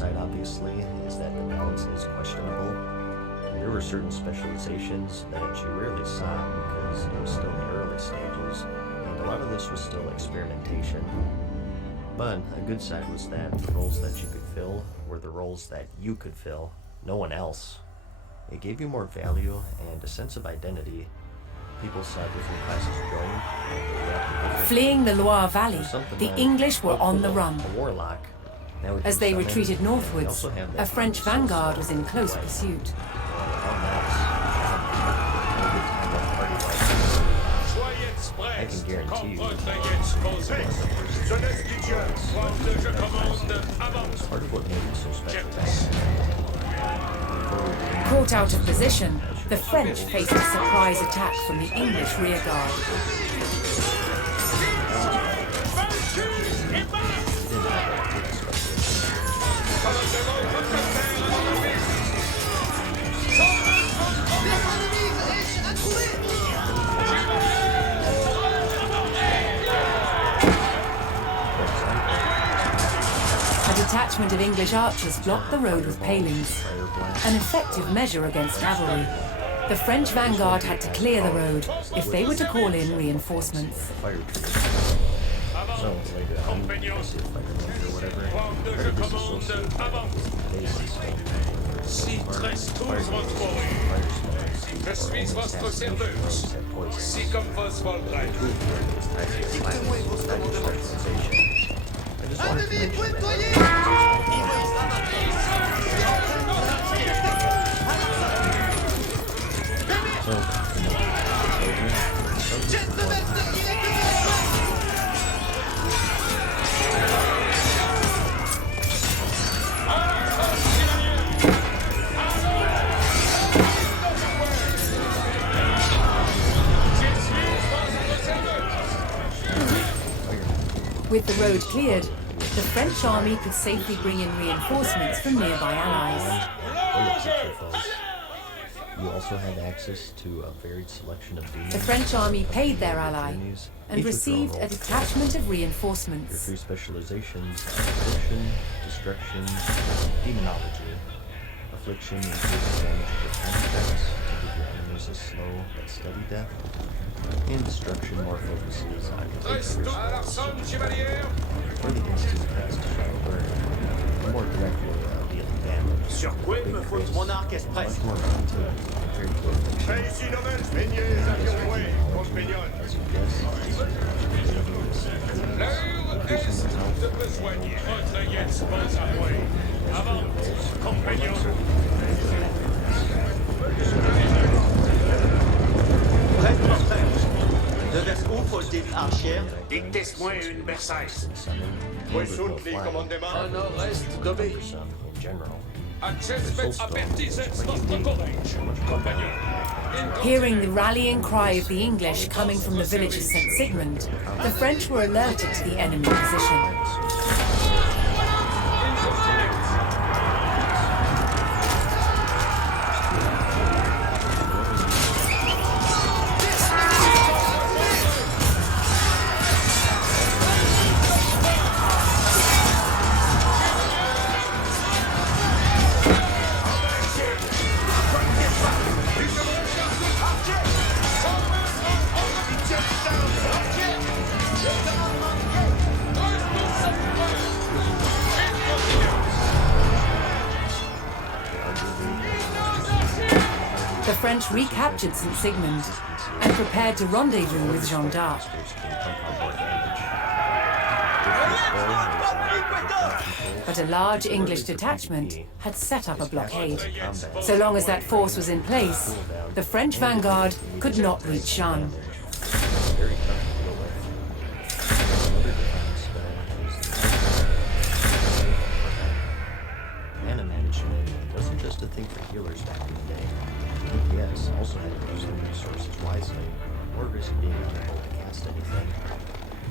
downside, obviously, is that the balance is questionable. There were certain specializations that you rarely saw because it was still in the early stages, and a lot of this was still experimentation. But a good side was that the roles that you could fill were the roles that you could fill, no one else. It gave you more value and a sense of identity. People saw different classes growing and they reacted differently. Fleeing the Loire Valley, Something the like English were on the a run. warlock. Now we As can they summon, retreated and we northwards, also have that a French kind of vanguard was in close like, pursuit. on that, a good time to party like I can guarantee you. It's part of what made it so special back then. Caught out of position, the French faced a surprise attack from the English rearguard. A detachment of English archers blocked the road with palings, an effective measure against cavalry. The French vanguard had to clear the road if they were to call in reinforcements. So, like, see if I remember whatever. Very disassociated I just wanted to mention With the road cleared, the French army could safely bring in reinforcements from nearby allies. You also had access to a varied selection of demons. The French army paid their ally and Each with their own received a role. detachment of Your reinforcements. three specializations are affliction, destruction, demonology. Affliction increases damage to defense checks to give your enemies a slow but steady death. And destruction more focuses on taking your spells. For the instant cast Shadow Burn, the more directly dealing damage. Sur quoi me faut mon arc Much express? more continuity compared to affliction. As you guess, Prête, mon frère. De vers où faut-il archer? Dictez-moi une Versailles. Presently, commandement. Un nord-est d'Obé. In general. Accesmet apertisets nostra college. Compagnon. Hearing the rallying cry of the English coming from the village of St. Sigmund, the French were alerted to the enemy position. The French recaptured St. Sigmund and prepared to rendezvous with Jeanne d'Arc. But a large English detachment had set up a blockade. So long as that force was in place, the French vanguard could not reach Jeanne. Mana management wasn't just a thing for healers back in the day. DPS also had to use their resources wisely, or risk being unable to cast anything.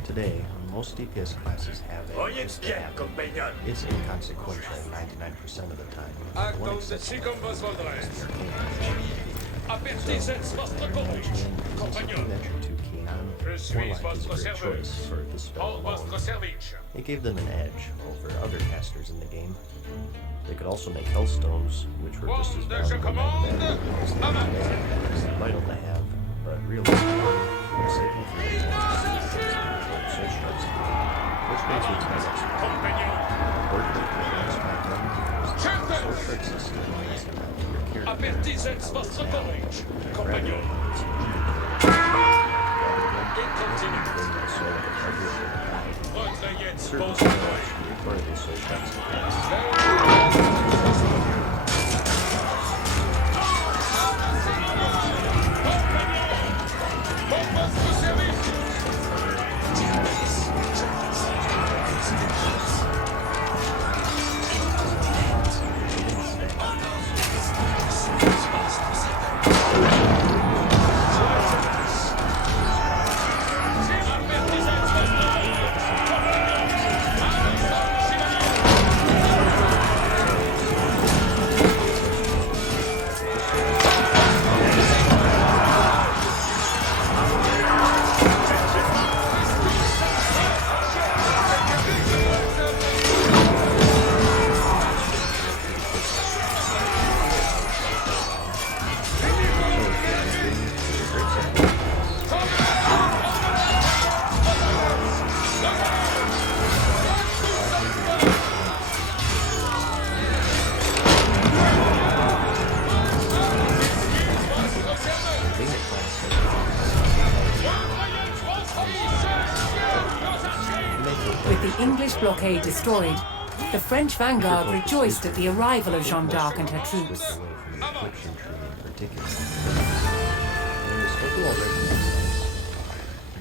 Today, most DPS classes have a just to have it. It's inconsequential 99% of the time. One exception is the arcane. Avertissez votre collège, compagnon. That you're too keen on. Je suis Warlock is a votre great serveur. choice for the spell En alone. votre service. It gave them an edge over other casters in the game. They could also make Hellstones, which were just as Wanda, je valuable back commande. then as they are today. Vital to have, but realistically, they're saving for the soul shards. Which brings me to my next point. Compagnon. Important to the last background is the Chapter. soul shard system means that your character Avertissez how votre it's now. collège, compagnon. Et continue. Bring the soul of the target to the guide. Retrayez Certain votre spells collège. require these soul shards to pass. Pour votre service. With the English blockade destroyed, the French vanguard rejoiced at the arrival of Jeanne d'Arc and her troops.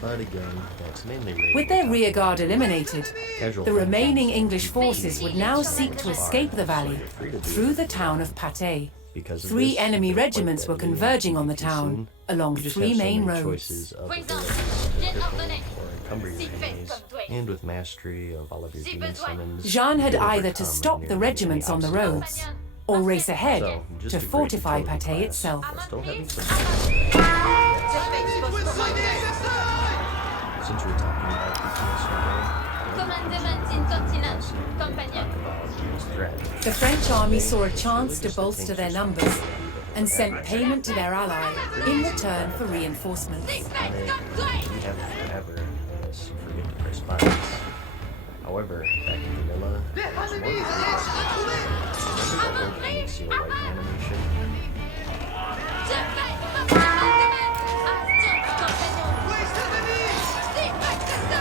But again, that's mainly rated With their on rearguard eliminated, casual the fans. remaining English forces would now seek to escape the valley through the town of Patay. Because of 3 this, enemy they're quite regiments were readily converging on the PvP town soon. along You just 3 have so main many roads. choices of Voisins, abilities to bien cripple ordonné. or encumber your Si fait enemies, comme toi. and with mastery of all of your Si demon besoin. summons, Jeanne had you can either to overcome stop the nearly regiments any on the obstacle. roads or race ahead So, just to a great fortify utility Patay class, itself. while still having some Commandement since we're talking about in continent, compagnon. threat. The French army saw a chance to bolster their numbers and sent payment to their ally in return for reinforcements. Si fait comme toi. We have forever as forget to press buttons. However, back in vanilla, there was more remember that old Phoenixia White animation? Je fais comme commandement. Action, compagnon. Si fait que ça.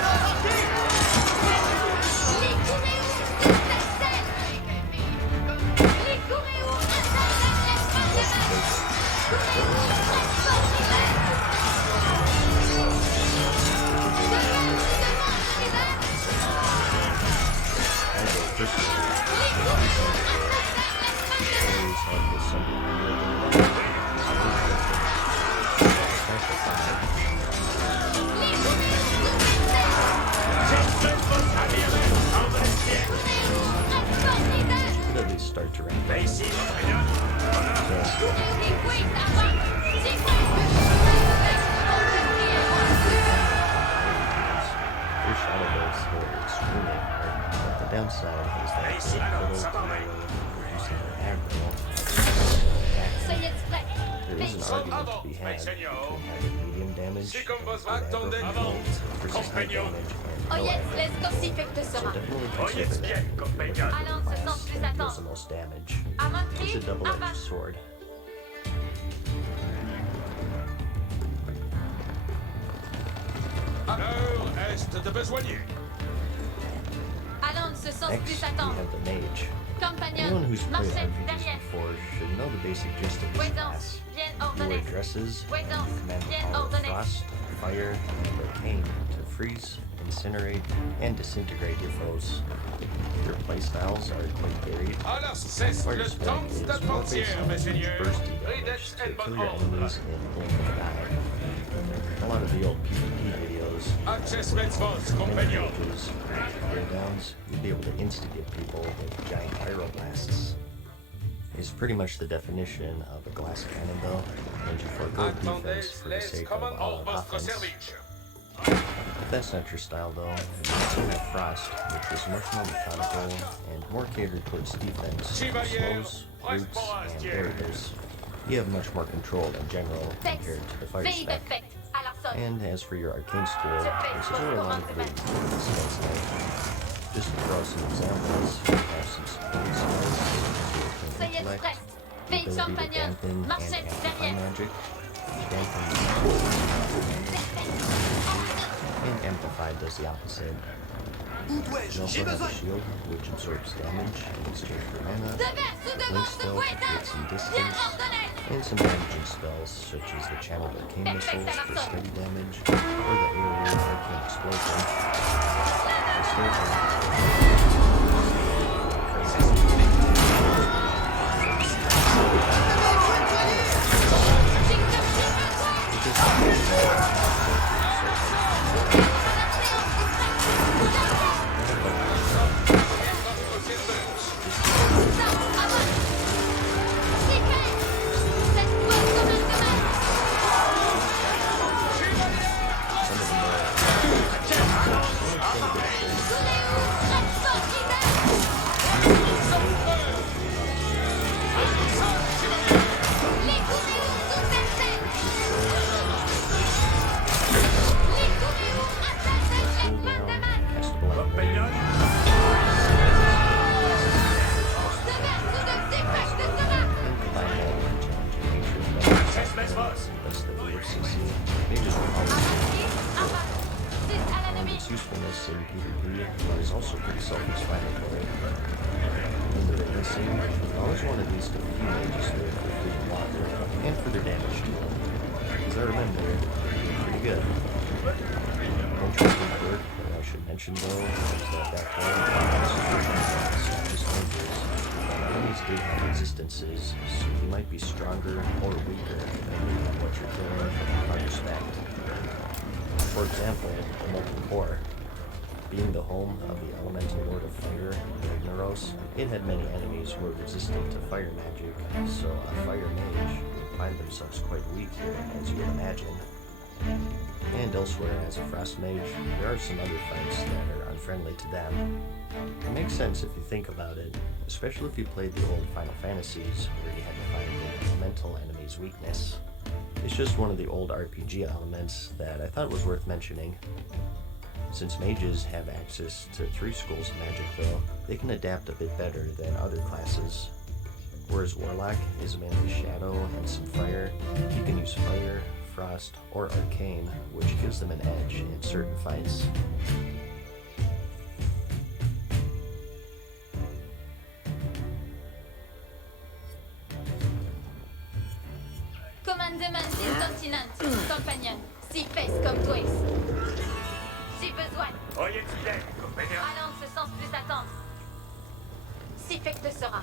Les courez-vous, les courez-vous, Just always have this something could at least start to rank up. Their shadow bolts are extremely hard, but the downside is that they have little to no way of reducing their aggro. There is an argument to be had between having medium damage and good aggro control versus high damage and no aggro control. So definitely consider that if you're looking for a class that deals the most damage. It's a double-edged sword. Alors, est de besoigner. Allons, ce sens Next, plus we attend. have the mage. Anyone Compagnon, who's played marchette RPGs derrière. before should know the basic gist of this Voisins, class. bien You wear ordonné. dresses, Voisins, you command the bien power of ordonné. frost, fire, and arcane to freeze, incinerate, and disintegrate your foes. Your playstyles are quite varied. Alors, c'est Fire le spell temps is de more pensier, based on mes seigneurs. bursty Pris damage d'être to en kill bonne your ordre. enemies in a blink of an eye. A lot of the old PvP videos Access Vetsvos, compagnon. images, downs, you'd be able to instigate people with giant pyroblasts. is pretty much the definition of a glass cannon, though, and you forego defense for the les sake of all-out commandants votre offense. service. If that's not your style, though, you also have Frost, which is much more methodical and more catered towards defense, slows, roots, and barriers. You have much more control in general Fex, compared to the fire veille spec. perfecte, à l'arsenal. And as for your arcane school, there's a really lot of really important skills there. Just to throw some examples, you have some supporting skills, Ça y est, intellect, prête. the Veille ability to champagnole, dampen and marchette amplify derrière. magic, dampen and amplify does the opposite. You also have a shield, which absorbs damage in exchange for mana, Devers sous devant blink ce spell fouet to create some Bien distance, ordonné. and some damaging spells such as the channeled arcane missiles for steady damage, or the AoE arcane explosion. The stairs are its usefulness in PvP, but is also pretty self-explanatory. In the witnessing, you always wanted these to few mages there for free water, and for their damage deal. As I remember, they're pretty good. An interesting quirk that I should mention though is that back then, enemies did have existences, so you might be stronger or weaker depending on what you're killing from a respect. For example, the Molten Core, being the home of the elemental lord of fire, Ragnaros, it had many enemies who were resistant to fire magic, so a fire mage would find themselves quite weak here, as you would imagine. And elsewhere, as a frost mage, there are some other fights that are unfriendly to them. It makes sense if you think about it, especially if you played the old Final Fantasies, where you had to find the elemental enemy's weakness. It's just one of the old RPG elements that I thought was worth mentioning. Since mages have access to 3 schools of magic though, they can adapt a bit better than other classes. Whereas Warlock is mainly shadow and some fire, you can use fire, frost, or arcane, which gives them an edge in certain fights. Commandement incontinent, compagnon. Si face comme toi. Si besoin. Allons ce sens plus attendre. Si fait que sera.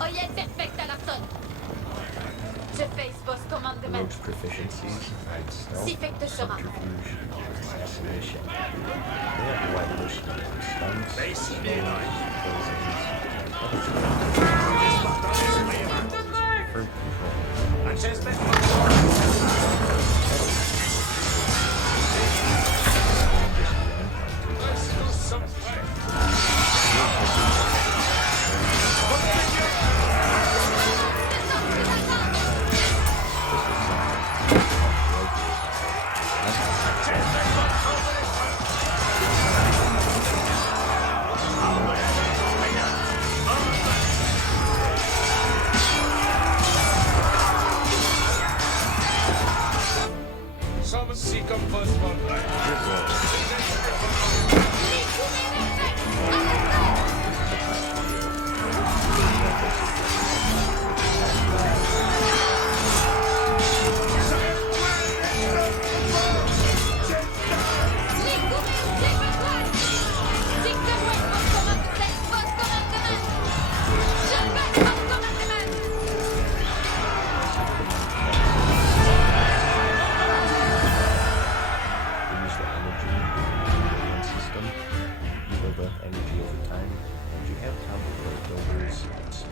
Oyez perfect à la sonne. Je face vos commandements. Rogue's proficiencies are stealth, Si fait que sera. subterfuge, and assassination. They have a wide list of stuns, spells, poisons, and other firm control. Some frais.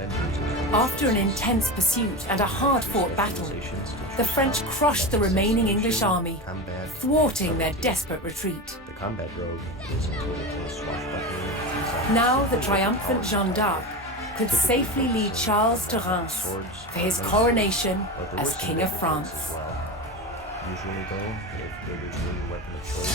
After an intense pursuit and a hard-fought battle, the French crushed the remaining English army, thwarting their desperate retreat. The combat rogue is included in the swashbuckler. Now the triumphant Jeanne d'Arc could safely lead Charles to Reims for his coronation as King of France. Usually, though, if builders were your weapon of choice,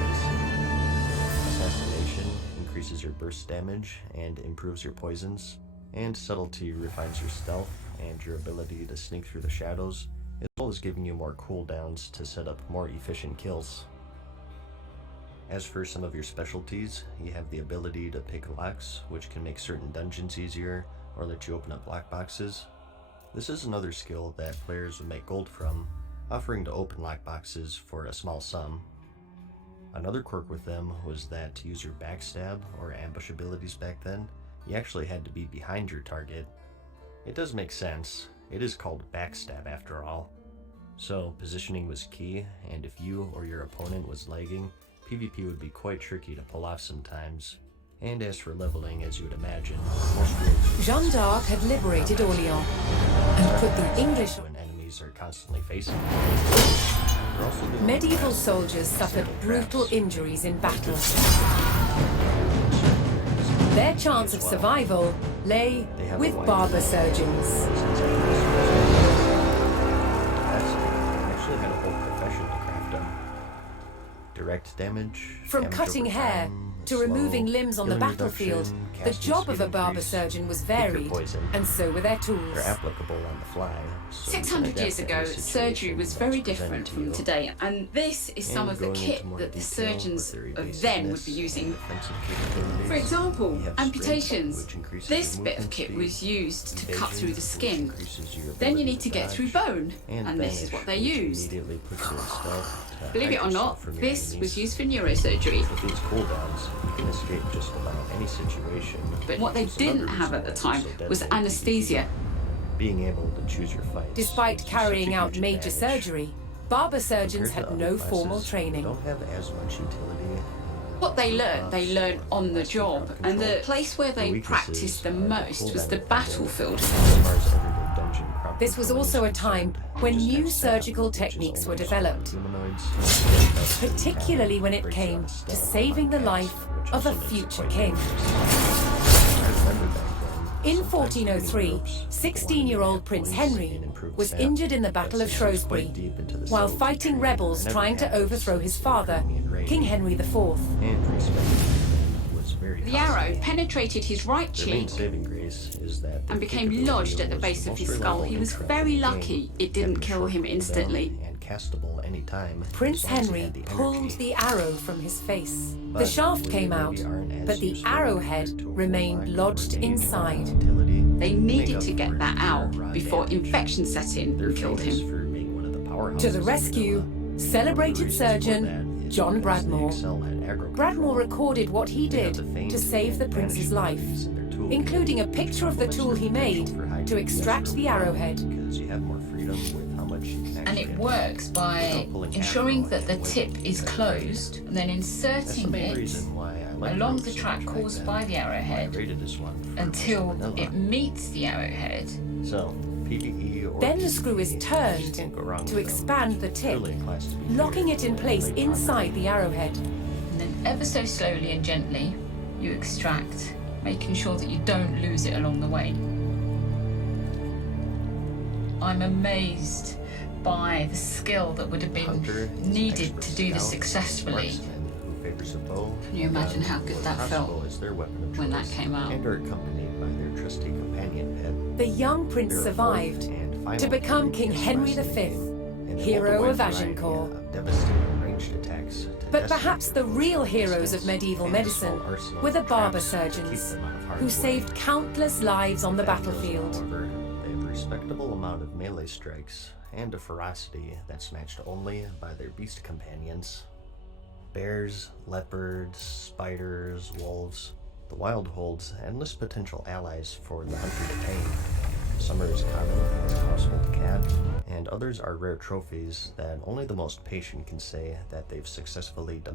most assassination increases your burst damage and improves your poisons, and subtlety refines your stealth and your ability to sneak through the shadows, as well as giving you more cooldowns to set up more efficient kills. As for some of your specialties, you have the ability to pick locks, which can make certain dungeons easier or let you open up black boxes. This is another skill that players would make gold from, offering to open lockboxes for a small sum. Another quirk with them was that to use your backstab or ambush abilities back then, you actually had to be behind your target. It does make sense, it is called backstab after all. So positioning was key, and if you or your opponent was lagging, PvP would be quite tricky to pull off sometimes. And as for leveling, as you would imagine, most rogues... Jeanne d'Arc had liberated Orléans and put the English... when enemies are constantly facing Medieval soldiers suffered brutal injuries in battle. Their chance of survival lay with barber surgeons. Actually had a whole profession to craft them. Direct damage, From damage cutting over hair time, to slow, removing limbs on the healing battlefield, reduction, the casting job of speed a barber increase, surgeon was pick your varied, poison. and so were their tools. They're applicable on the fly. So you can 600 adapt years to ago, any surgery situation was that's very presented different to from you. today, and this is some And of the going kit into more that the detail surgeons with their of then would be evasiveness using. and defensive capabilities, For example, you have sprint, amputations. which increases This your bit of movement kit speed, was used to cut evasion, through the which skin. increases your Then you ability need to get dodge, through bone, and and this is vanish, what they which used. immediately puts you in stealth to Believe hide it or yourself not, from your this enemies. was used for neurosurgery. With these cooldowns, you can escape just about any situation. But what they which is another didn't have reason at the why it's time so deadly was in PvP. anesthesia. Being able to choose your fights. Despite is carrying such a out huge major advantage. surgery, barber surgeons Compared to had other no classes, formal they training. don't have as much utility. What they learned on the job, and the place where they practiced the most was the battlefield. As far as everyday dungeon crop This was control also is a time concerned, when you just new have stab, surgical which is techniques were only developed, humanoids. particularly when it came to saving the life of a future king. In 1403, 16-year-old Prince Henry was injured in the Battle of Shrewsbury while fighting rebels trying to overthrow his father, King Henry IV. The arrow penetrated his right cheek and became lodged at the base of his skull. He was very lucky it didn't kill him instantly. Castable anytime. Prince Henry pulled the arrow from his face. The shaft came out, but the arrowhead remained lodged inside. They needed to get that out before infection set in and killed him. To the rescue, celebrated surgeon John Bradmore. Bradmore recorded what he did to save the prince's life, including a picture of the tool he made to extract the arrowhead. And it works by ensuring that the tip is closed and then inserting it along the track caused by the arrowhead until it meets the arrowhead. Then the screw is turned to expand the tip, locking it in place inside the arrowhead. And then ever so slowly and gently you extract, making sure that you don't lose it along the way. I'm amazed by the skill that would have been needed to do this successfully. Can you imagine how good that felt when that came out? And are accompanied by their trusty companion pet. The young prince survived to become King Henry V, hero of Agincourt. But perhaps the real heroes of medieval medicine were the barber surgeons, who saved countless lives on the battlefield. However, they have a respectable amount of melee strikes and a ferocity that's matched only by their beast companions. Bears, leopards, spiders, wolves. The wild holds endless potential allies for the hunter to tame. Some are as common as a household cat, and others are rare trophies that only the most patient can say that they've successfully done.